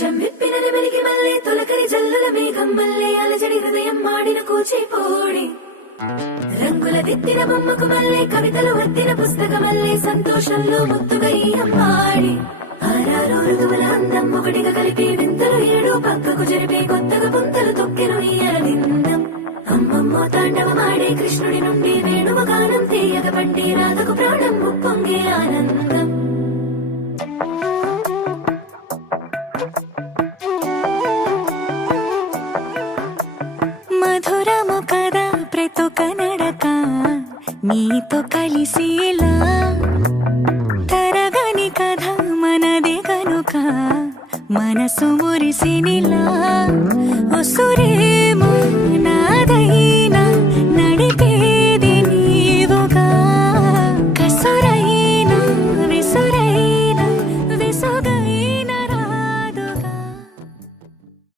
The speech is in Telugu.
కొంచెం విప్పిన నెమలికి మళ్ళీ తొలకరి జల్లుల మేఘం మళ్ళీ అలజడి హృదయం మాడిన కూచిపోడి రంగుల దిద్దిన బొమ్మకు మళ్ళీ కవితలు వత్తిన పుస్తకం మళ్ళీ సంతోషంలో ముత్తుగా ఈ అమ్మాడి ఆరారు ఋతువుల అందం ఒకటిగా కలిపి వింతలు ఏడు పక్కకు జరిపే కొత్తగా పుంతలు తొక్కెను ఈ అరవిందం అమ్మమ్మో తాండవమాడే కృష్ణుడి నుండి వేణువ గానం తీయగ పండి రాధకు ప్రాణం ఉప్పొంగే ఆనందం మధురము కదా ప్రతొక నడక నీతో కలిసేలా తరగని కథ మనదే కనుక మనసు మురిసినిలా ఉసురేమో